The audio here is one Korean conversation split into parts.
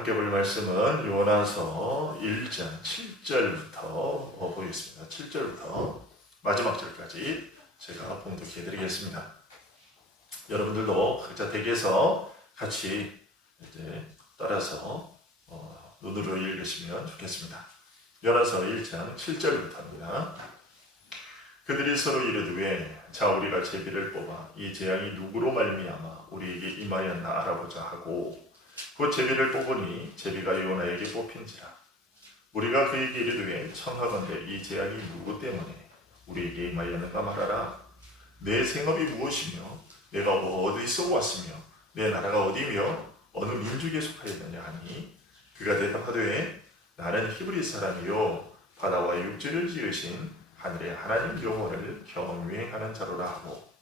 함께 볼 말씀은 요나서 1장 7절부터 보겠습니다. 7절부터 마지막 절까지 제가 봉독해 드리겠습니다. 여러분들도 각자 댁에서 같이 이제 따라서 눈으로 읽으시면 좋겠습니다. 요나서 1장 7절부터입니다. 그들이 서로 이르되 자 우리가 제비를 뽑아 이 재앙이 누구로 말미암아 우리에게 임하였나 알아보자 하고 곧 제비를 뽑으니 제비가 요나에게 뽑힌지라. 우리가 그에게 이르되 청하건대 이 재앙이 누구 때문에 우리에게 임하였는가 말하라. 내 생업이 무엇이며 내가 어디서 왔으며 내 나라가 어디며 어느 민족에 속하였느냐 하니 그가 대답하되 나는 히브리 사람이요 바다와 육지를 지으신 하늘의 하나님 여호와를 경외하는 자로라 하고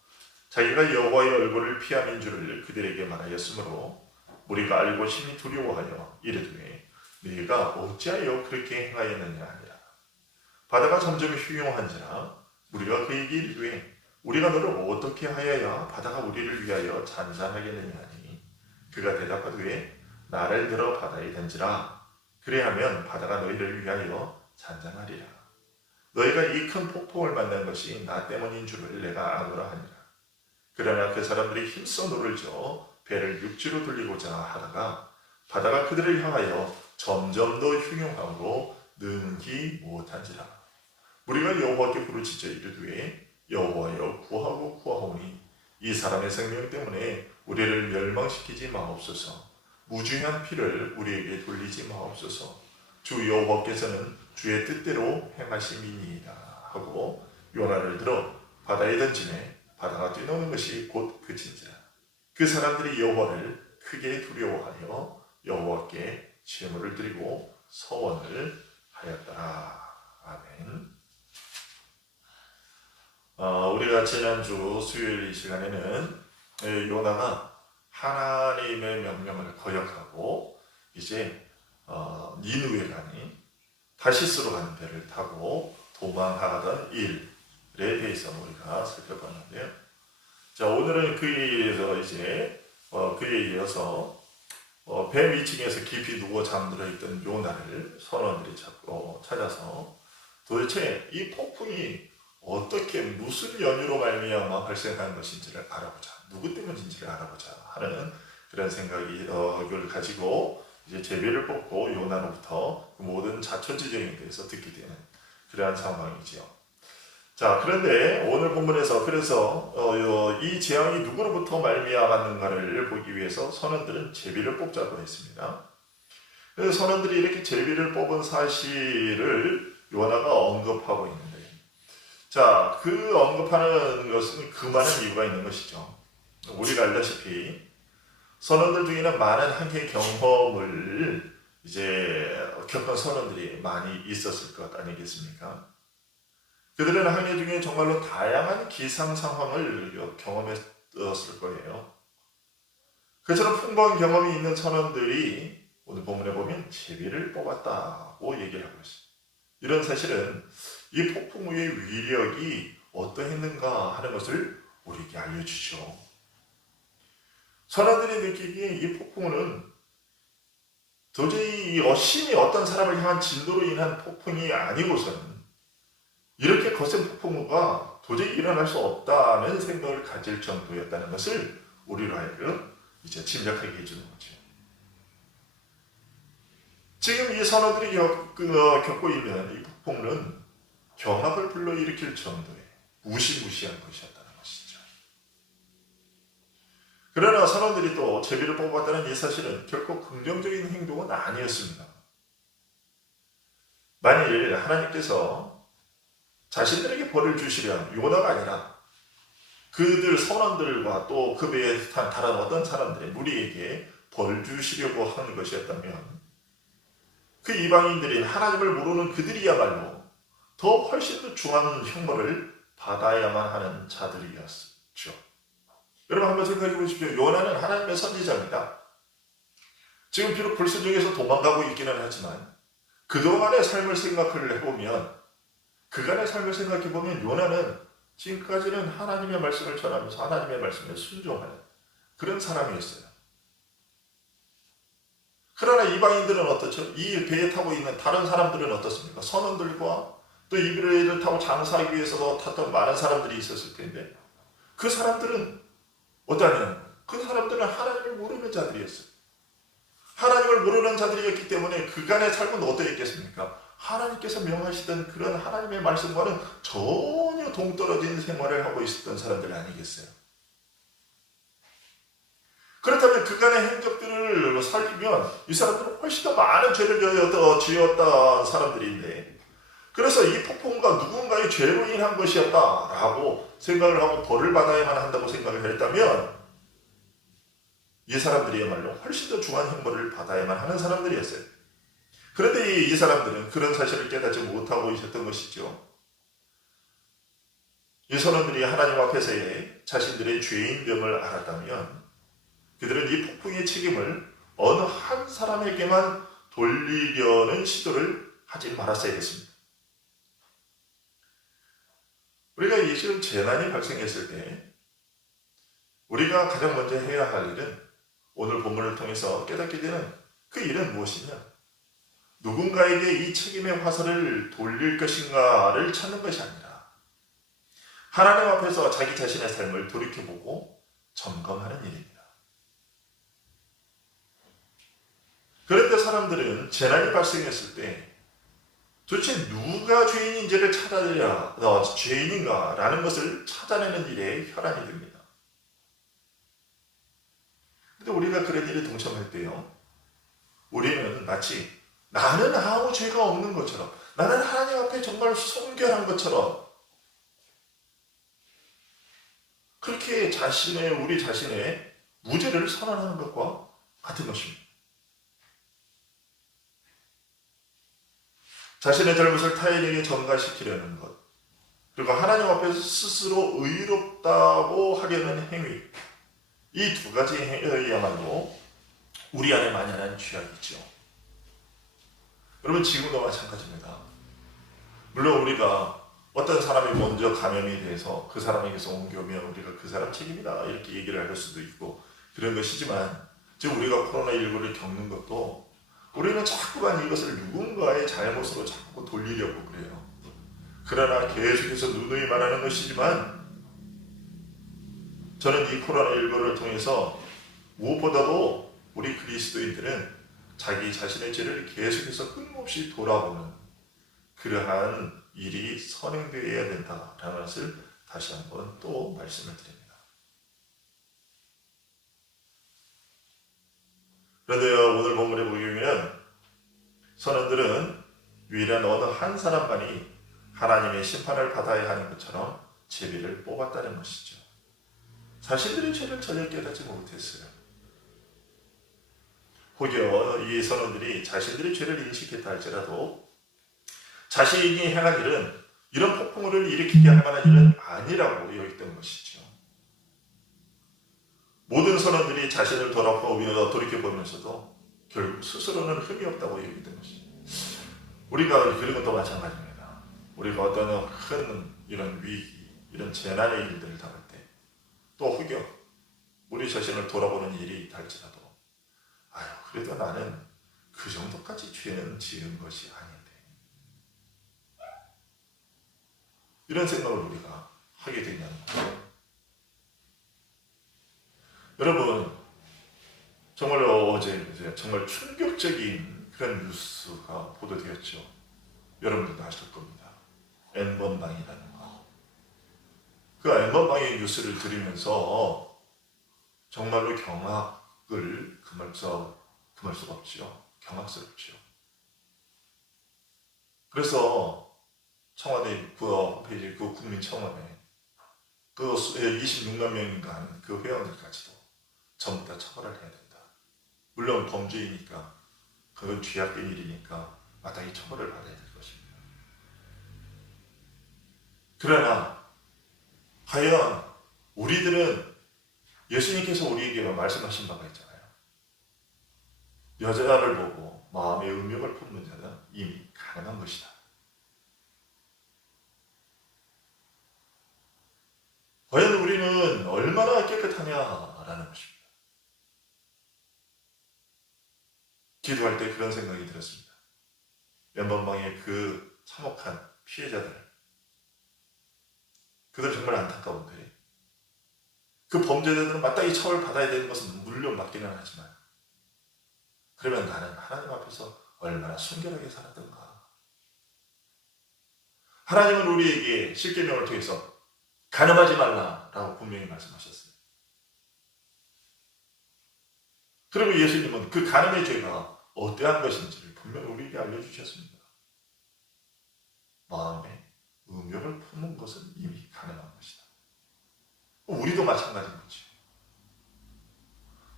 자기가 여호와의 얼굴을 피함인 줄을 그들에게 말하였으므로 우리가 알고 심히 두려워하여 이르되 네가 어찌하여 그렇게 행하였느냐 하니라. 바다가 점점 흉용한지라 우리가 그에게 이르되 우리가 너를 어떻게 하여야 바다가 우리를 위하여 잔잔하겠느냐 하니 그가 대답하되 나를 들어 바다에 던지라. 그래야면 바다가 너희를 위하여 잔잔하리라. 너희가 이 큰 폭풍을 만난 것이 나 때문인 줄을 내가 아노라 하니라. 그러나 그 사람들이 힘써 노를 저어 배를 육지로 돌리고자 하다가 바다가 그들을 향하여 점점 더 흉용함으로 능히 못한지라. 우리가 여호와께 부르짖어 이르되 여호와여 구하고 구하오니 이 사람의 생명 때문에 우리를 멸망시키지 마옵소서. 무죄한 피를 우리에게 돌리지 마옵소서. 주 여호와께서는 주의 뜻대로 행하심이니이다 하고 요나를 들어 바다에 던지매 바다가 뛰노는 것이 곧 그친지라. 그 사람들이 여호와를 크게 두려워하여 여호와께 제물을 드리고 서원을 하였더라. 아멘. 우리가 지난주 수요일 이 시간에는 요나가 하나님의 명령을 거역하고 이제 니느웨가 아닌 다시스로 가는 배를 타고 도망하던 일에 대해서 우리가 살펴봤는데요. 자, 오늘은 그에 이어서 배 위층에서 깊이 누워 잠들어 있던 요나를 선원들이 찾아서 도대체 이 폭풍이 어떻게 무슨 연유로 말미암아 발생한 것인지를 알아보자, 누구 때문인지를 알아보자 하는 그런 생각을 가지고 이제 제비를 뽑고 요나로부터 그 모든 자초지정에 대해서 듣게 되는 그러한 상황이지요. 자, 그런데 오늘 본문에서 그래서 이 재앙이 누구로부터 말미암았는가를 보기 위해서 선원들은 제비를 뽑자고 했습니다. 그래서 선원들이 이렇게 제비를 뽑은 사실을 요나가 언급하고 있는데, 자, 그 언급하는 것은 그 많은 이유가 있는 것이죠. 우리가 알다시피 선원들 중에는 많은 항해 경험을 이제 겪은 선원들이 많이 있었을 것 아니겠습니까? 그들은 항해 중에 정말로 다양한 기상 상황을 경험했을 거예요. 그처럼 풍부한 경험이 있는 선원들이 오늘 본문에 보면 제비를 뽑았다고 얘기를 하고 있습니다. 이런 사실은 이 폭풍우의 위력이 어떠했는가 하는 것을 우리에게 알려주죠. 선원들이 느끼기에 이 폭풍우는 도저히 신이 어떤 사람을 향한 진노로 인한 폭풍이 아니고서는 이렇게 거센 폭풍우가 도저히 일어날 수 없다는 생각을 가질 정도였다는 것을 우리로 하여금 이제 짐작하게 해주는 거죠. 지금 이 선원들이 겪고 있는 이 폭풍우는 경악을 불러일으킬 정도의 무시무시한 것이었다는 것이죠. 그러나 선원들이 또 제비를 뽑았다는 이 사실은 결코 긍정적인 행동은 아니었습니다. 만일 하나님께서 자신들에게 벌을 주시려면 요나가 아니라 그들 선원들과 또 그 배에 탄 다른 어떤 사람들의 무리에게 벌 주시려고 하는 것이었다면 그 이방인들인 하나님을 모르는 그들이야말로 더 훨씬 더 중한 형벌을 받아야만 하는 자들이었죠. 여러분 한번 생각해 보십시오. 요나는 하나님의 선지자입니다. 지금 비록 불순종에서 도망가고 있기는 하지만 그동안의 삶을 생각을 해보면 그간의 삶을 생각해보면 요나는 지금까지는 하나님의 말씀을 전하면서 하나님의 말씀에 순종하는 그런 사람이었어요. 그러나 이방인들은 어떻죠? 이 배에 타고 있는 다른 사람들은 어떻습니까? 선원들과 또 이 배를 타고 장사하기 위해서 탔던 많은 사람들이 있었을 텐데 그 사람들은 어떠냐면 그 사람들은 하나님을 모르는 자들이었어요. 하나님을 모르는 자들이었기 때문에 그간의 삶은 어떠했겠습니까? 하나님께서 명하시던 그런 하나님의 말씀과는 전혀 동떨어진 생활을 하고 있었던 사람들 아니겠어요? 그렇다면 그간의 행적들을 살피면 이 사람들은 훨씬 더 많은 죄를 지었던 사람들인데 그래서 이 폭풍과 누군가의 죄로 인한 것이었다라고 생각을 하고 벌을 받아야만 한다고 생각을 했다면 이 사람들이야말로 훨씬 더 중한 형벌을 받아야만 하는 사람들이었어요. 그런데 이 사람들은 그런 사실을 깨닫지 못하고 있었던 것이죠. 이 선원들이 하나님 앞에서의 자신들의 죄인됨을 알았다면 그들은 이 폭풍의 책임을 어느 한 사람에게만 돌리려는 시도를 하지 말았어야 했습니다. 우리가 이 지금 재난이 발생했을 때 우리가 가장 먼저 해야 할 일은 오늘 본문을 통해서 깨닫게 되는 그 일은 무엇이냐? 누군가에게 이 책임의 화살을 돌릴 것인가를 찾는 것이 아니라 하나님 앞에서 자기 자신의 삶을 돌이켜보고 점검하는 일입니다. 그런데 사람들은 재난이 발생했을 때 도대체 누가 죄인인지를 찾아내야 죄인인가라는 것을 찾아내는 일에 혈안이 됩니다. 근데 우리가 그런 일에 동참할 때요, 우리는 마치 나는 아무 죄가 없는 것처럼, 나는 하나님 앞에 정말 순결한 것처럼 그렇게 우리 자신의 무죄를 선언하는 것과 같은 것입니다. 자신의 잘못을 타인에게 전가시키려는 것, 그리고 하나님 앞에서 스스로 의롭다고 하려는 행위, 이 두 가지 행위야말로 우리 안에 만연한 죄악이죠. 여러분, 지금도 마찬가지입니다. 물론 우리가 어떤 사람이 먼저 감염이 돼서 그 사람에게서 옮겨오면 우리가 그 사람 책임이다 이렇게 얘기를 할 수도 있고 그런 것이지만, 지금 우리가 코로나19를 겪는 것도 우리는 자꾸만 이것을 누군가의 잘못으로 자꾸 돌리려고 그래요. 그러나 계속해서 누누이 말하는 것이지만 저는 이 코로나19를 통해서 무엇보다도 우리 그리스도인들은 자기 자신의 죄를 계속해서 끊임없이 돌아보는 그러한 일이 선행되어야 된다라는 것을 다시 한번 또 말씀을 드립니다. 그런데요, 오늘 본문에 보면 선원들은 유일한 어느 한 사람만이 하나님의 심판을 받아야 하는 것처럼 제비를 뽑았다는 것이죠. 자신들의 죄를 전혀 깨닫지 못했어요. 혹여 이 선원들이 자신들의 죄를 인식했다 할지라도 자신이 행한 일은 이런 폭풍을 일으키게 할 만한 일은 아니라고 여겼던 것이죠. 모든 선원들이 자신을 돌이켜보면서도 결국 스스로는 흠이 없다고 여기던 것이죠. 우리가 그런 것도 마찬가지입니다. 우리가 어떤 큰 이런 위기, 이런 재난의 일들을 당할 때 또 혹여 우리 자신을 돌아보는 일이 있다 할지라도 그래도 나는 그 정도까지 죄는 지은 것이 아닌데 이런 생각을 우리가 하게 되냐는 거죠. 여러분, 정말로 어제 정말 충격적인 그런 뉴스가 보도되었죠. 여러분들도 아실 겁니다. N번방이라는 거. 그 N번방의 뉴스를 들으면서 정말로 경악을 금할 수가 없죠. 경악스럽죠. 그래서 청와대 그 홈페이지 그 국민청원에 그 26만 명인가 하는 그 회원들까지도 전부 다 처벌을 해야 된다. 물론 범죄이니까 그건 죄악된 일이니까 마땅히 처벌을 받아야 될 것입니다. 그러나 과연 우리들은 예수님께서 우리에게 말씀하신 바가 있잖아요. 여자를 보고 마음의 음욕을 품는 자는 이미 가능한 것이다. 과연 우리는 얼마나 깨끗하냐라는 것입니다. 기도할 때 그런 생각이 들었습니다. 연번방의 그 참혹한 피해자들, 그들 정말 안타까운데 그 범죄자들은 마땅히 처벌받아야 되는 것은 물론 맞기는 하지만 그러면 나는 하나님 앞에서 얼마나 순결하게 살았던가. 하나님은 우리에게 십계명을 통해서 간음하지 말라라고 분명히 말씀하셨어요. 그리고 예수님은 그 간음의 죄가 어떠한 것인지를 분명히 우리에게 알려주셨습니다. 마음에 음욕을 품은 것은 이미 간음한 것이다. 우리도 마찬가지인 거지.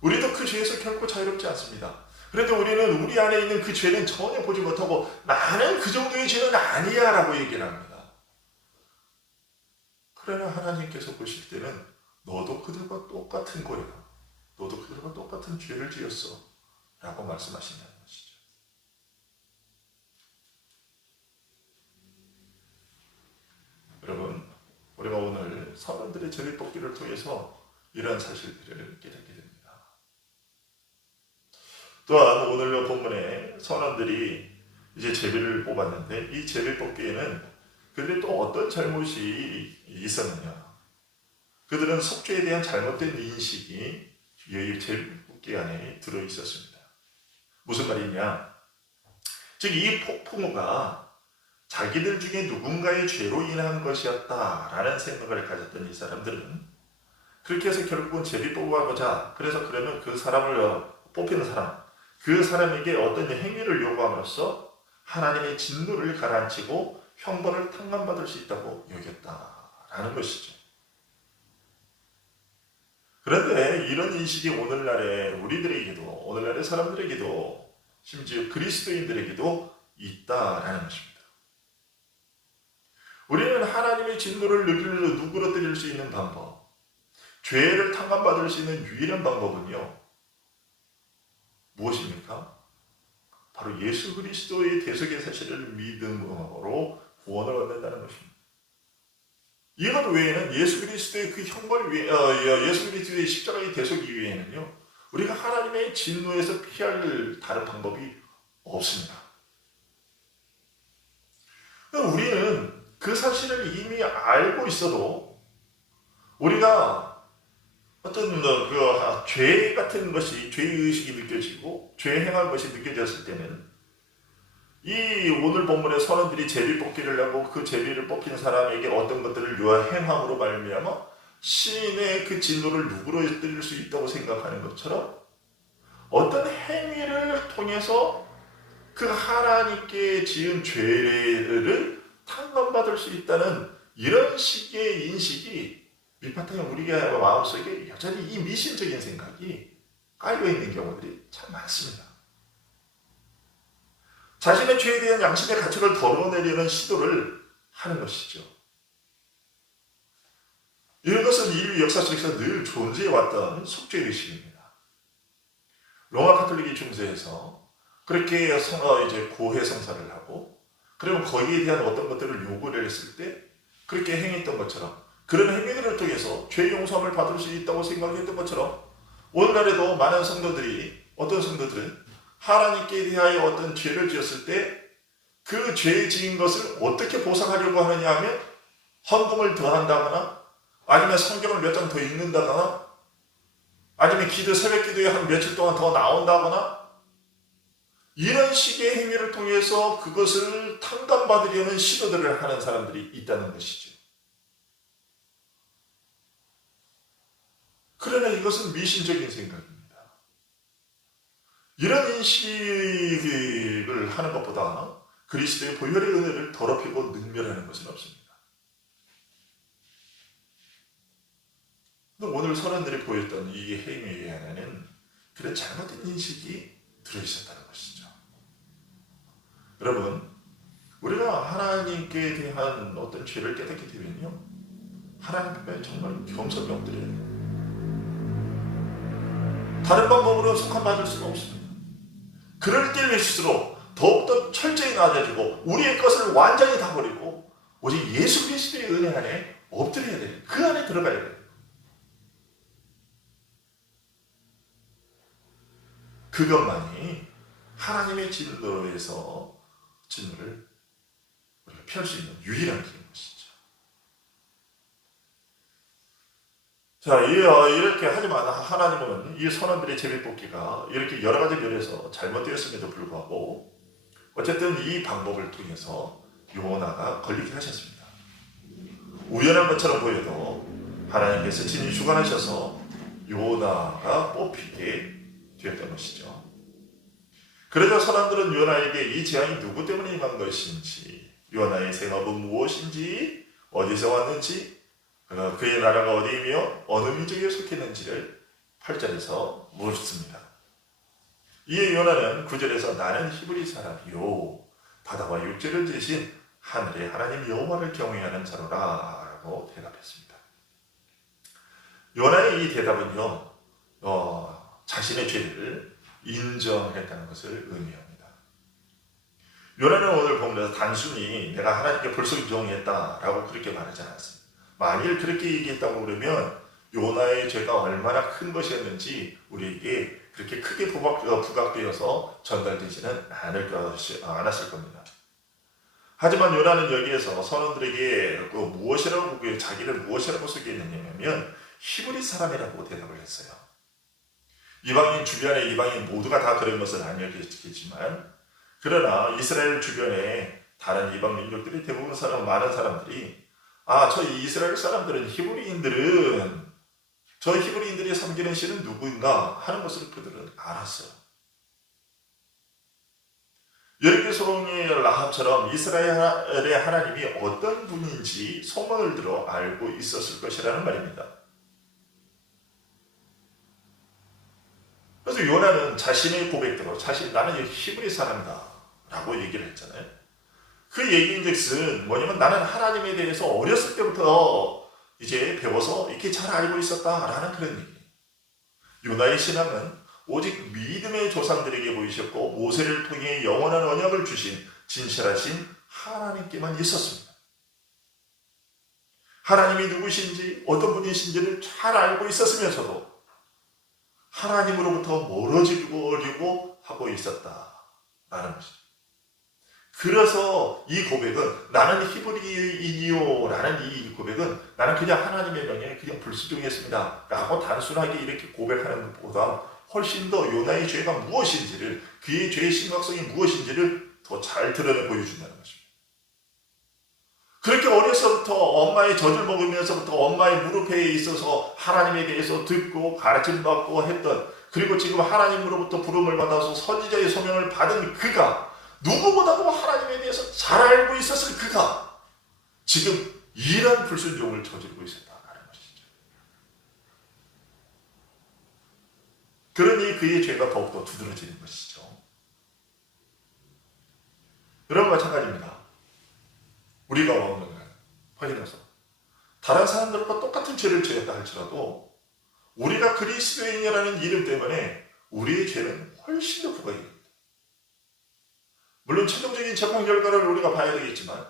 우리도 그 죄에서 결코 자유롭지 않습니다. 그런데 우리는 우리 안에 있는 그 죄는 전혀 보지 못하고 나는 그 정도의 죄는 아니야 라고 얘기를 합니다. 그러나 하나님께서 보실 때는 너도 그들과 똑같은 거야. 너도 그들과 똑같은 죄를 지었어 라고 말씀하신다는 것이죠. 여러분, 우리가 오늘 선원들의 제비 뽑기를 통해서 이러한 사실들을 깨닫게 됩니다. 또한 오늘 본문에 선원들이 이제 제비를 뽑았는데 이 제비 뽑기에는 그들이 또 어떤 잘못이 있었느냐. 그들은 속죄에 대한 잘못된 인식이 이 제비 뽑기 안에 들어있었습니다. 무슨 말이냐. 즉 이 폭풍우가 자기들 중에 누군가의 죄로 인한 것이었다라는 생각을 가졌던 이 사람들은 그렇게 해서 결국은 제비 뽑아보자. 그래서 그러면 그 사람을 뽑히는 사람, 그 사람에게 어떤 행위를 요구함으로써 하나님의 진노를 가라앉히고 형벌을 탕감받을 수 있다고 여겼다라는 것이죠. 그런데 이런 인식이 오늘날의 우리들에게도, 오늘날의 사람들에게도, 심지어 그리스도인들에게도 있다라는 것입니다. 우리는 하나님의 진노를 누그러뜨릴 수 있는 방법, 죄를 탕감받을 수 있는 유일한 방법은요, 무엇입니까? 바로 예수 그리스도의 대속의 사실을 믿음으로 구원을 얻는다는 것입니다. 이것 외에는 예수 그리스도의 그 형벌 외에, 예수 그리스도의 십자가의 대속 이외에는요, 우리가 하나님의 진노에서 피할 다른 방법이 없습니다. 우리는 그 사실을 이미 알고 있어도 우리가 어떤 죄 같은 것이, 죄의식이 느껴지고 죄 행한 것이 느껴졌을 때는 이 오늘 본문의 선원들이 제비 뽑기를 하고 그 제비를 뽑힌 사람에게 어떤 것들을 행함으로 말미암아 신의 그 진노를 누그러뜨릴 수 있다고 생각하는 것처럼 어떤 행위를 통해서 그 하나님께 지은 죄를 탕감받을 수 있다는 이런 식의 인식이 밑바탕에 우리가 마음속에 여전히 이 미신적인 생각이 깔려있는 경우들이 참 많습니다. 자신의 죄에 대한 양심의 가책을 덜어내려는 시도를 하는 것이죠. 이런 것은 인류 역사 속에서 늘 존재해왔던 속죄의식입니다. 로마 가톨릭이 중세에서 그렇게 이제 고해 성사를 하고 그러면 거기에 대한 어떤 것들을 요구를 했을 때 그렇게 행했던 것처럼 그런 행위들을 통해서 죄 용서함을 받을 수 있다고 생각했던 것처럼 오늘날에도 많은 성도들이 어떤 성도들은 하나님께 대하여 어떤 죄를 지었을 때 그 죄 지은 것을 어떻게 보상하려고 하느냐 하면 헌금을 더 한다거나 아니면 성경을 몇 장 더 읽는다거나 아니면 새벽 기도에 한 며칠 동안 더 나온다거나 이런 식의 행위를 통해서 그것을 탕감받으려는 시도들을 하는 사람들이 있다는 것이죠. 그러나 이것은 미신적인 생각입니다. 이런 인식을 하는 것보다 그리스도의 보혈의 은혜를 더럽히고 능멸하는 것은 없습니다. 오늘 선원들이 보였던 이 행위 안에는 그런 잘못된 인식이 들어있었다는 것이죠. 여러분, 우리가 하나님께 대한 어떤 죄를 깨닫게 되면요, 하나님 앞에 정말 겸손히 엎드려야 돼요. 다른 방법으로 속함받을 수가 없습니다. 그럴 때일수록 더욱더 철저히 낮아지고 우리의 것을 완전히 다 버리고 오직 예수 그리스도의 은혜 안에 엎드려야 돼요. 그 안에 들어가야 돼요. 그것만이 하나님의 진노에서 진노를 우리가 피할 수 있는 유일한 길인 것이죠. 자, 이렇게 하지만 하나님은 이 선원들의 제비뽑기가 이렇게 여러 가지 면에서 잘못되었음에도 불구하고 어쨌든 이 방법을 통해서 요나가 걸리게 하셨습니다. 우연한 것처럼 보여도 하나님께서 친히 주관하셔서 요나가 뽑히게 되었던 것이죠. 그래서 선원들은 요나에게 이 재앙이 누구 때문에 임한 것인지, 요나의 생업은 무엇인지, 어디서 왔는지, 그의 나라가 어디이며 어느 민족에 속했는지를 8절에서 묻습니다. 이에 요나는 9절에서 나는 히브리 사람이요 바다와 육지를 지으신 하늘의 하나님 여호와를 경외하는 자로라 라고 대답했습니다. 요나의 이 대답은요, 자신의 죄를 인정했다는 것을 의미합니다. 요나는 오늘 보면서 단순히 내가 하나님께 불순종했다라고 그렇게 말하지 않았습니다. 만일 그렇게 얘기했다고 그러면 요나의 죄가 얼마나 큰 것이었는지 우리에게 그렇게 크게 부각되어서 전달되지는 않았을 겁니다. 하지만 요나는 여기에서 선원들에게 자기를 무엇이라고 소개했느냐면 히브리 사람이라고 대답을 했어요. 이방인 주변에 이방인 모두가 다 그런 것은 아니었겠지만, 그러나 이스라엘 주변에 다른 이방 민족들이 대부분 많은 사람들이 저 이스라엘 사람들은 저 히브리인들이 섬기는 신은 누구인가 하는 것을 그들은 알았어요. 여리고 소동의 라합처럼 이스라엘의 하나님이 어떤 분인지 소문을 들어 알고 있었을 것이라는 말입니다. 그래서 요나는 자신의 고백대로 나는 히브리 사람이다 라고 얘기를 했잖아요. 그 얘기인즉슨 뭐냐면 나는 하나님에 대해서 어렸을 때부터 이제 배워서 이렇게 잘 알고 있었다라는 그런 얘기. 요나의 신앙은 오직 믿음의 조상들에게 보이셨고 모세를 통해 영원한 언약을 주신 진실하신 하나님께만 있었습니다. 하나님이 누구신지 어떤 분이신지를 잘 알고 있었으면서도 하나님으로부터 멀어지려고 하고 있었다라는 것이죠. 그래서 이 고백은 나는 히브리인이요 라는 이 고백은 나는 그냥 하나님의 명령에 그냥 불순종했습니다 라고 단순하게 이렇게 고백하는 것보다 훨씬 더 요나의 죄가 무엇인지를, 그의 죄의 심각성이 무엇인지를 더 잘 드러내 보여준다는 것입니다. 그렇게 어려서부터 엄마의 젖을 먹으면서부터 엄마의 무릎에 있어서 하나님에 대해서 듣고 가르침받고 했던, 그리고 지금 하나님으로부터 부름을 받아서 선지자의 소명을 받은 그가, 누구보다도 하나님에 대해서 잘 알고 있었을 그가 지금 이런 불순종을 저지르고 있었다는 것이죠. 그러니 그의 죄가 더욱더 두드러지는 것이죠. 여러분 마찬가지입니다. 우리가 확인해서 다른 사람들과 똑같은 죄를 지었다 할지라도 우리가 그리스도인이라는 이름 때문에 우리의 죄는 훨씬 더 부각이 됩니다. 물론 최종적인 재판 결과를 우리가 봐야 되겠지만,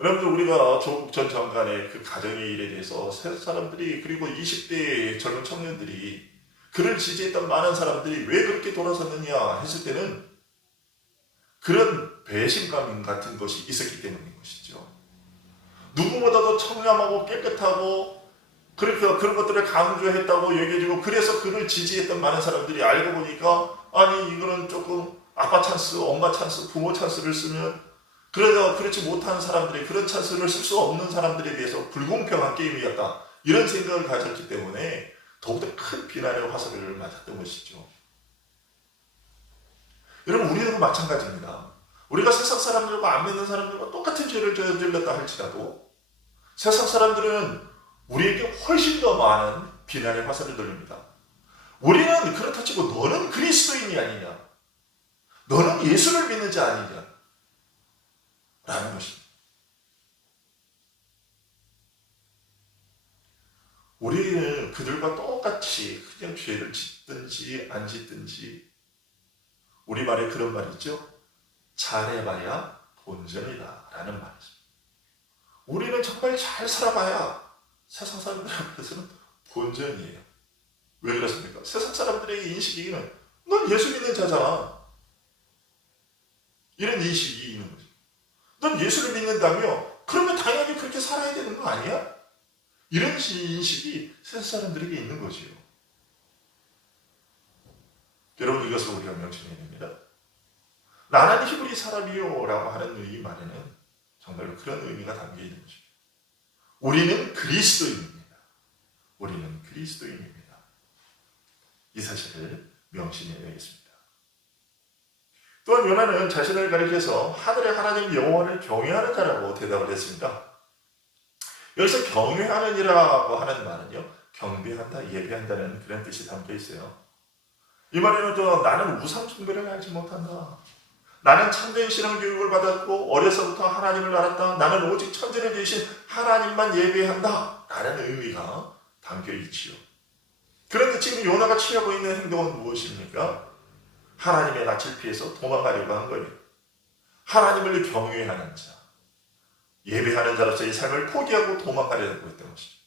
여러분들 우리가 조국 전 장관의 그 가정의 일에 대해서 사람들이, 그리고 20대 젊은 청년들이 그를 지지했던 많은 사람들이 왜 그렇게 돌아섰느냐 했을 때는 그런 배신감 같은 것이 있었기 때문인 것이죠. 누구보다도 청렴하고 깨끗하고 그런 것들을 강조했다고 얘기해주고, 그래서 그를 지지했던 많은 사람들이 알고 보니까 아니 이거는 조금 아빠 찬스, 엄마 찬스, 부모 찬스를 쓰면, 그래서 그렇지 못한 사람들이 그런 찬스를 쓸 수 없는 사람들에 대해서 불공평한 게임이었다, 이런 생각을 가졌기 때문에 더욱더 큰 비난의 화살을 맞았던 것이죠. 여러분 우리도 마찬가지입니다. 우리가 세상 사람들과 안 믿는 사람들과 똑같은 죄를 저질렀다 할지라도 세상 사람들은 우리에게 훨씬 더 많은 비난의 화살을 돌립니다. 우리는 그렇다 치고 너는 그리스도인이 아니냐, 너는 예수를 믿는 자 아니냐 라는 것입니다. 우리는 그들과 똑같이 그냥 죄를 짓든지 안 짓든지, 우리말에 그런 말이 있죠. 잘해봐야 본전이다 라는 말이죠. 우리는 정말 잘 살아봐야 세상 사람들 앞에서는 본전이에요. 왜 그렇습니까? 세상 사람들의 인식에는 넌 예수 믿는 자잖아, 이런 인식이 있는 거죠. 넌 예수를 믿는다며? 그러면 당연히 그렇게 살아야 되는 거 아니야? 이런 인식이 세상 사람들에게 있는 거지요. 여러분, 이것을 우리가 명심해야 됩니다. 나는 히브리 사람이요 라고 하는 이 말에는 정말로 그런 의미가 담겨 있는 것입니다. 우리는 그리스도인입니다. 우리는 그리스도인입니다. 이 사실을 명심해야 되겠습니다. 또한 요나는 자신을 가리켜서 하늘의 하나님 여호와를 경외하는 자라고 대답을 했습니다. 여기서 경외하는 이라고 하는 말은요, 경배한다, 예배한다는 그런 뜻이 담겨 있어요. 이 말에는 나는 우상 숭배를 알지 못한다. 나는 참된 신앙 교육을 받았고 어려서부터 하나님을 알았다. 나는 오직 천지를 지으신 하나님만 예배한다. 라는 의미가 담겨 있지요. 그런데 지금 요나가 취하고 있는 행동은 무엇입니까? 하나님의 낯을 피해서 도망가려고 한 거예요. 하나님을 경외하는 자, 예배하는 자로서의 삶을 포기하고 도망가려고 했던 것이죠.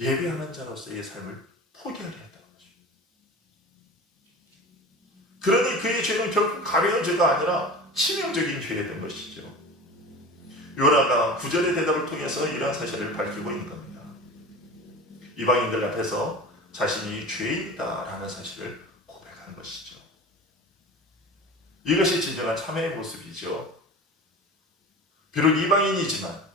예배하는 자로서의 삶을 포기하려 했던 것이죠. 그러니 그의 죄는 결국 가벼운 죄가 아니라 치명적인 죄였던 것이죠. 요나가 9절의 대답을 통해서 이러한 사실을 밝히고 있는 겁니다. 이방인들 앞에서 자신이 죄인이다라는 사실을 고백한 것이죠. 이것이 진정한 참회의 모습이죠. 비록 이방인이지만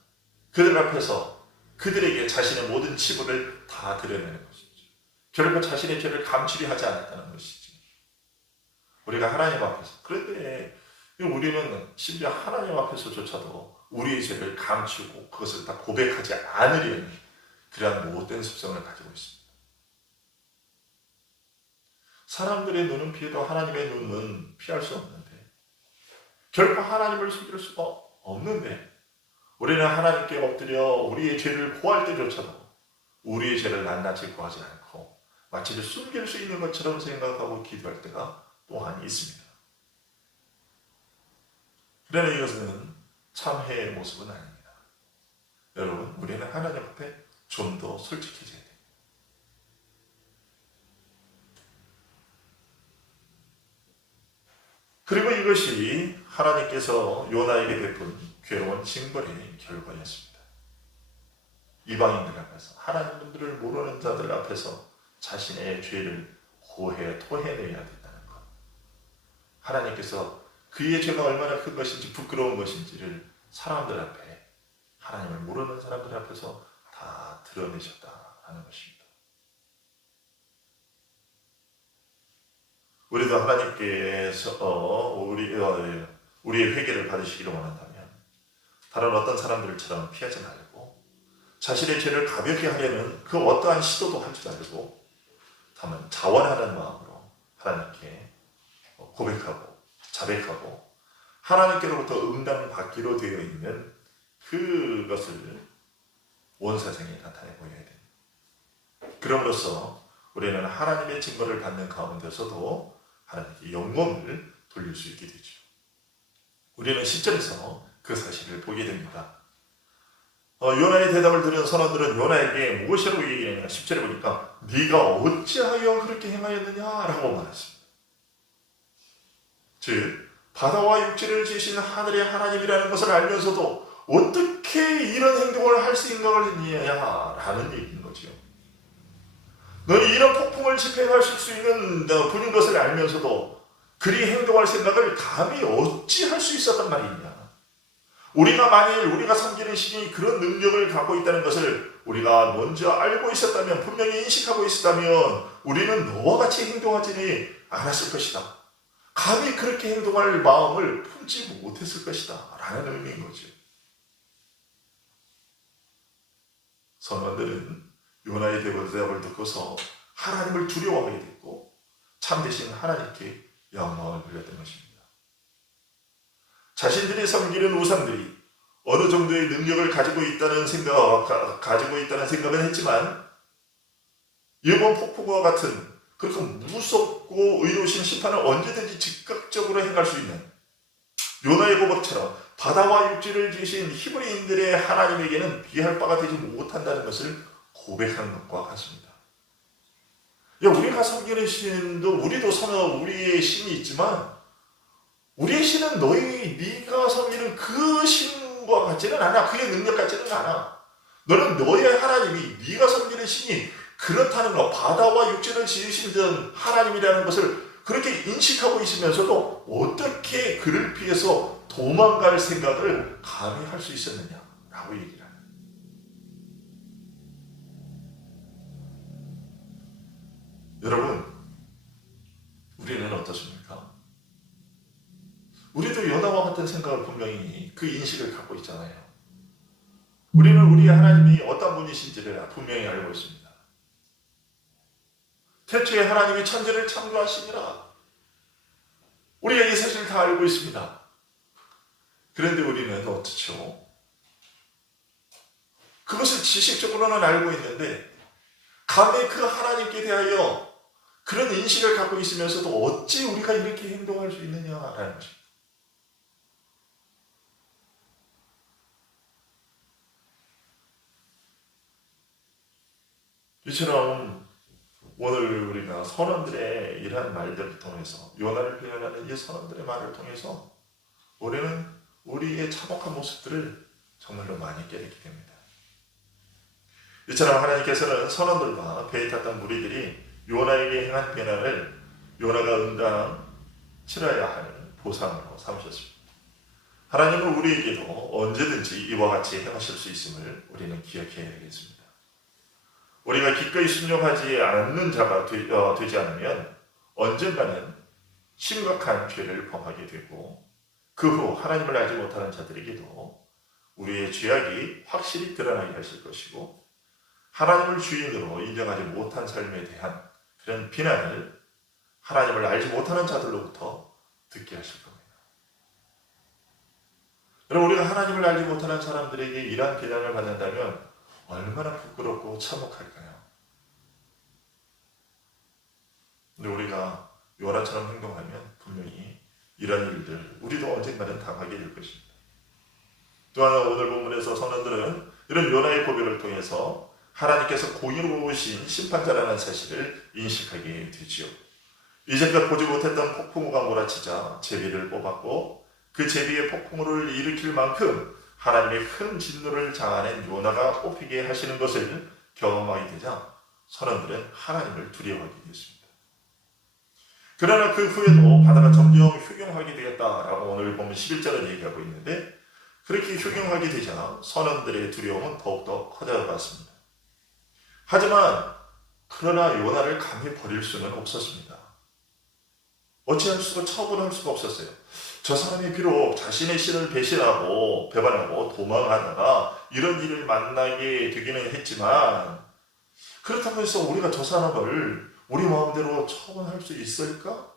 그들 앞에서 그들에게 자신의 모든 치부를 다 드러내는 것이죠. 결국 자신의 죄를 감추려 하지 않았다는 것이죠. 우리가 하나님 앞에서, 그런데 우리는 심지어 하나님 앞에서조차도 우리의 죄를 감추고 그것을 다 고백하지 않으려는 그러한 못된 습성을 가지고 있습니다. 사람들의 눈은 피해도 하나님의 눈은 피할 수 없는데, 결코 하나님을 숨길 수가 없는데, 우리는 하나님께 엎드려 우리의 죄를 고할 때조차도 우리의 죄를 낱낱이 고하지 않고 마치 숨길 수 있는 것처럼 생각하고 기도할 때가 또한 있습니다. 그러나 이것은 참회의 모습은 아닙니다. 여러분, 우리는 하나님 앞에 좀 더 솔직해져야 됩니다. 그리고 이것이 하나님께서 요나에게 베푼 괴로운 징벌의 결과였습니다. 이방인들 앞에서, 하나님 분들을 모르는 자들 앞에서 자신의 죄를 토해내야 된다는 것. 하나님께서 그의 죄가 얼마나 큰 것인지 부끄러운 것인지를 사람들 앞에, 하나님을 모르는 사람들 앞에서 다 드러내셨다는 것입니다. 우리도 하나님께서 우리의 회개를 받으시기를 원한다면 다른 어떤 사람들처럼 피하지 말고 자신의 죄를 가볍게 하려는 그 어떠한 시도도 하지 말고 다만 자원하는 마음으로 하나님께 고백하고 자백하고 하나님께로부터 응답을 받기로 되어 있는 그것을 온 세상에 나타내 보여야 됩니다. 그럼으로써 우리는 하나님의 징벌을 받는 가운데서도 하나님께 영광을 돌릴 수 있게 되죠. 우리는 10절에서 그 사실을 보게 됩니다. 요나의 대답을 들은 선원들은 요나에게 무엇이라고 얘기했느냐. 10절에 보니까 네가 어찌하여 그렇게 행하였느냐라고 말했습니다. 즉 바다와 육지를 지으신 하늘의 하나님이라는 것을 알면서도 어떻게 이런 행동을 할 수 있는 거냐라는 얘기인 거죠. 너는 이런 폭풍을 집행하실 수 있는 분인 것을 알면서도 그리 행동할 생각을 감히 어찌 할 수 있었단 말이냐. 우리가 섬기는 신이 그런 능력을 갖고 있다는 것을 우리가 먼저 알고 있었다면, 분명히 인식하고 있었다면 우리는 너와 같이 행동하지 않았을 것이다. 감히 그렇게 행동할 마음을 품지 못했을 것이다 라는 의미인 거죠. 선원들은 요나의 대답을 듣고서 하나님을 두려워하게 됐고 참되신 하나님께 영광을 돌렸던 것입니다. 자신들이 섬기는 우상들이 어느 정도의 능력을 가지고 있다는 생각은 했지만 이번 폭풍과 같은 그렇게 무섭고 의로우신 심판을 언제든지 즉각적으로 행할 수 있는 요나의 고백처럼 바다와 육지를 지으신 히브리인들의 하나님에게는 비할 바가 되지 못한다는 것을 고백한 것과 같습니다. 야, 우리가 섬기는 신도 우리도 우리의 신이 있지만 우리의 신은 네가 섬기는 그 신과 같지는 않아. 그의 능력 같지는 않아. 너는 너의 하나님이 네가 섬기는 신이 그렇다는 거, 바다와 육지를 지으신 하나님이라는 것을 그렇게 인식하고 있으면서도 어떻게 그를 피해서 도망갈 생각을 감히 할 수 있었느냐라고 얘기를 하는. 여러분, 우리는 어떻습니까? 우리도 요나와 같은 생각을 분명히 그 인식을 갖고 있잖아요. 우리는 우리 하나님이 어떤 분이신지를 분명히 알고 있습니다. 태초에 하나님이 천지를 창조하시니라. 우리가 이 사실을 다 알고 있습니다. 그런데 우리는 어떻죠? 그것을 지식적으로는 알고 있는데 감히 그 하나님께 대하여 그런 인식을 갖고 있으면서도 어찌 우리가 이렇게 행동할 수 있느냐라는 것입니다. 이처럼 오늘 우리가 선원들의 이러한 말들을 통해서 요나를 표현하는 이 선원들의 말을 통해서 우리는 우리의 참혹한 모습들을 정말로 많이 깨닫게 됩니다. 이처럼 하나님께서는 선원들과 배에 탔던 무리들이 요나에게 행한 비난을 요나가 응당 치러야 하는 보상으로 삼으셨습니다. 하나님은 우리에게도 언제든지 이와 같이 행하실 수 있음을 우리는 기억해야 되겠습니다. 우리가 기꺼이 순종하지 않는 자가 되지 않으면 언젠가는 심각한 죄를 범하게 되고 그 후 하나님을 알지 못하는 자들에게도 우리의 죄악이 확실히 드러나게 하실 것이고 하나님을 주인으로 인정하지 못한 삶에 대한 그런 비난을 하나님을 알지 못하는 자들로부터 듣게 하실 겁니다. 여러분, 우리가 하나님을 알지 못하는 사람들에게 이러한 비난을 받는다면 얼마나 부끄럽고 참혹할까요? 근데 우리가 요나처럼 행동하면 분명히 이런 일들 우리도 언젠가는 당하게 될 것입니다. 또한 오늘 본문에서 선원들은 이런 요나의 고백을 통해서 하나님께서 공의로우신 심판자라는 사실을 인식하게 되지요. 이제껏 보지 못했던 폭풍우가 몰아치자 제비를 뽑았고 그 제비의 폭풍우를 일으킬 만큼 하나님의 큰 진노를 장하는 요나가 뽑히게 하시는 것을 경험하게 되자 선원들은 하나님을 두려워하게 되었습니다. 그러나 그 후에도 바다가 점점 휴경하게 되었다라고 오늘 보면 11절은 얘기하고 있는데 그렇게 휴경하게 되자 선원들의 두려움은 더욱더 커져갔습니다. 하지만 그러나 요나를 감히 버릴 수는 없었습니다. 어찌할 수가 처분할 수가 없었어요. 저 사람이 비록 자신의 신을 배신하고 배반하고 도망하다가 이런 일을 만나게 되기는 했지만 그렇다고 해서 우리가 저 사람을 우리 마음대로 처분할 수 있을까?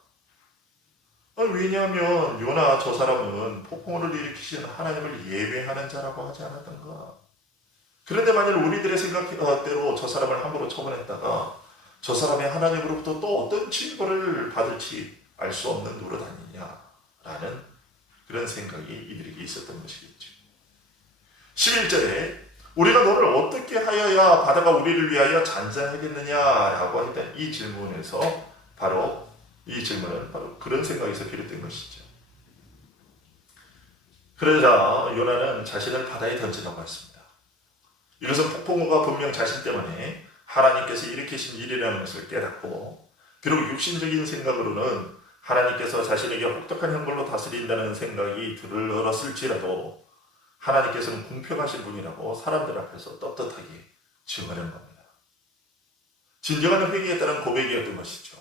왜냐하면 요나 저 사람은 폭풍우를 일으키신 하나님을 예배하는 자라고 하지 않았던가? 그런데 만일 우리들의 생각대로 저 사람을 함부로 처분했다가 저 사람이 하나님으로부터 또 어떤 징벌을 받을지 알 수 없는 노릇 아니냐라는 그런 생각이 이들에게 있었던 것이겠죠. 11절에 우리가 너를 어떻게 하여야 바다가 우리를 위하여 잔잔하겠느냐라고 했던 이 질문에서 이 질문은 바로 그런 생각에서 비롯된 것이죠. 그러자 요나는 자신을 바다에 던지라고 했습니다. 이것은 폭풍우가 분명 자신 때문에 하나님께서 일으키신 일이라는 것을 깨닫고 비록 육신적인 생각으로는 하나님께서 자신에게 혹독한 형벌로 다스린다는 생각이 들었을지라도 하나님께서는 공평하신 분이라고 사람들 앞에서 떳떳하게 증언한 겁니다. 진정한 회개에 따른 고백이었던 것이죠.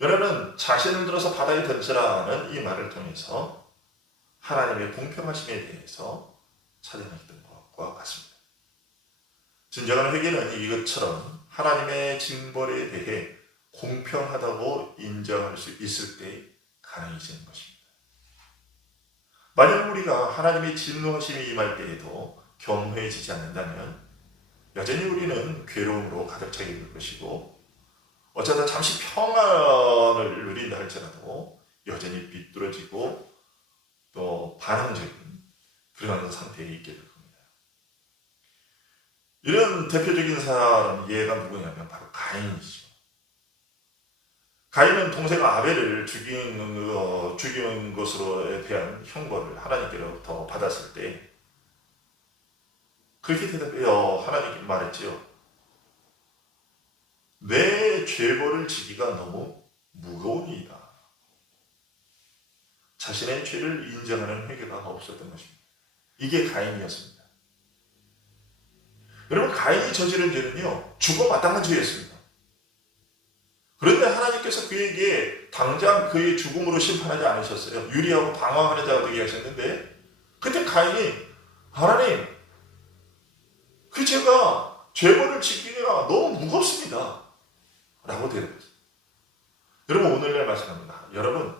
여러분은 자신을 들어서 바다에 던지라는 이 말을 통해서 하나님의 공평하심에 대해서 찬양했던 것과 같습니다. 진정한 회개는 이것처럼 하나님의 징벌에 대해 공평하다고 인정할 수 있을 때 가능해지는 것입니다. 만약 우리가 하나님의 진노하심이 임할 때에도 겸허해지지 않는다면 여전히 우리는 괴로움으로 가득 차게 될 것이고 어쩌다 잠시 평안을 누린다 할지라도 여전히 비뚤어지고 또 반항적인 그런 상태에 있게 될 겁니다. 11절에 우리가 너를 어떻게 하여야 바다가 우리를 위하여 잔잔하겠느냐라고 했던 이 질문에서 선원들은 하나님을 두려워하게 되었습니다. 12절에 우리가 너를 어떻게 하여야 바다가 우리를 위하여 잔잔하겠느냐라고 했던 이 질문에서 선원들은 하나님을 두려워하게 되었습니다. 이런 대표적인 사람 얘가 누구냐면 바로 가인이죠. 가인은 동생 아벨을 죽인 것으로에 대한 형벌을 하나님께로부터 받았을 때 그렇게 대답해요. 하나님께 말했지요. 내 죄벌을 지기가 너무 무거우니이다. 자신의 죄를 인정하는 회개가 없었던 것입니다. 이게 가인이었습니다. 여러분, 가인이 저지른 죄는요, 죽어 마땅한 죄였습니다. 그런데 하나님께서 그에게 당장 그의 죽음으로 심판하지 않으셨어요. 유리하고 방황하는 자가 되게 하셨는데, 그때 가인이 하나님, 그 죄가 죄벌을 지기가 너무 무겁습니다. 라고 대답했어요. 여러분, 오늘날 말씀합니다. 여러분,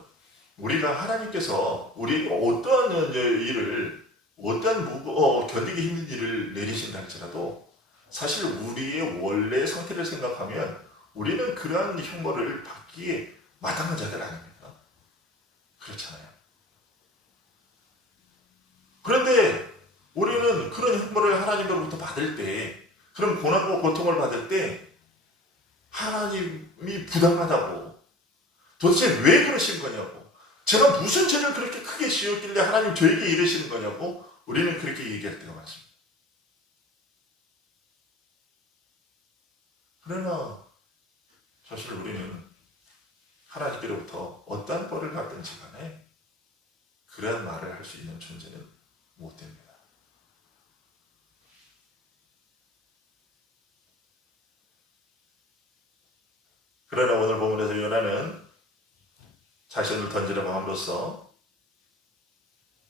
우리가 하나님께서 우리에게 어떠한 일을, 어떠한 견디기 힘든 일을 내리신다 할지라도 사실 우리의 원래 상태를 생각하면 우리는 그러한 형벌을 받기에 마땅한 자들 아닙니까? 그렇잖아요. 그런데 우리는 그런 형벌을 하나님으로부터 받을 때, 그런 고난과 고통을 받을 때 하나님이 부당하다고, 도대체 왜 그러신 거냐고, 제가 무슨 죄를 그렇게 크게 지었길래 하나님 저에게 이러시는 거냐고 우리는 그렇게 얘기할 때가 많습니다. 그러나 사실 우리는 하나님께로부터 어떠한 벌을 받든지 간에 그러한 말을 할 수 있는 존재는 못 됩니다. 그러나 오늘 본문에서 요나는 자신을 던지려고 함으로써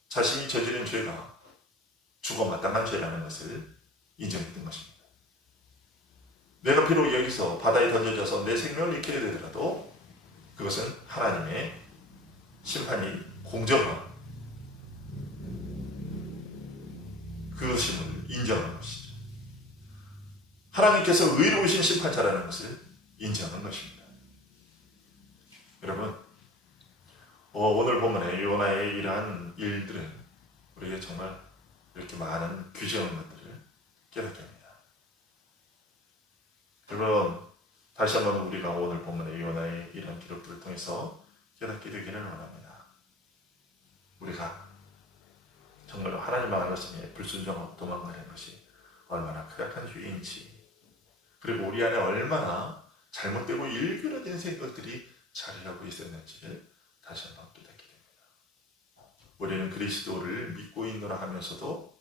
자신이 저지른 죄가 죽어 마땅한 죄라는 것을 인정했던 것입니다. 내가 비록 여기서 바다에 던져져서 내 생명을 잃게 되더라도 그것은 하나님의 심판이 공정한 그것임을 인정하는 것이죠. 하나님께서 의로우신 심판자라는 것을 인정하는 것입니다. 여러분, 오늘 본문에 요나의 이러한 일들은 우리에게 정말 이렇게 많은 귀중한 것들을 깨닫게 합니다. 여러분, 다시 한번 우리가 오늘 본문의 요나의 이런 기록들을 통해서 깨닫게 되기를 원합니다. 우리가 정말 하나님 말씀에 불순종하고 도망가는 것이 얼마나 크악한 죄인지, 그리고 우리 안에 얼마나 잘못되고 일그러진 생각들이 자리하고 있었는지를 다시 한번 깨닫게 됩니다. 우리는 그리스도를 믿고 있노라 하면서도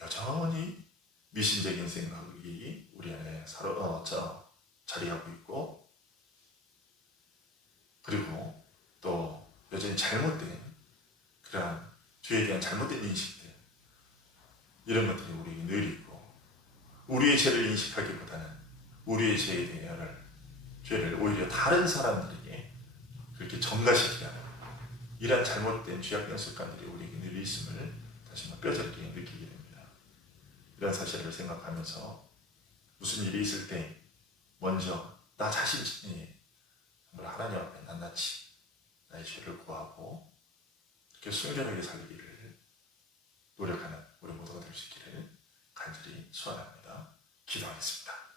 여전히 미신적인 생각이 우리 안에 자리하고 있고, 그리고 또 여전히 잘못된 그러한 죄에 대한 잘못된 인식들, 이런 것들이 우리에게 늘 있고, 우리의 죄를 인식하기보다는 우리의 죄에 대한 죄를 오히려 다른 사람들에게 그렇게 전가시키게 하는 이러한 잘못된 죄악된 습관들이 우리에게 늘 있음을 다시 한번 뼈저리게 느끼게 됩니다. 이런 사실을 생각하면서 무슨 일이 있을 때 먼저 나 자신이 정말 하나님 앞에 낱낱이 나의 죄를 구하고 이렇게 순결하게 살기를 노력하는 우리 모두가 될 수 있기를 간절히 소원합니다. 기도하겠습니다.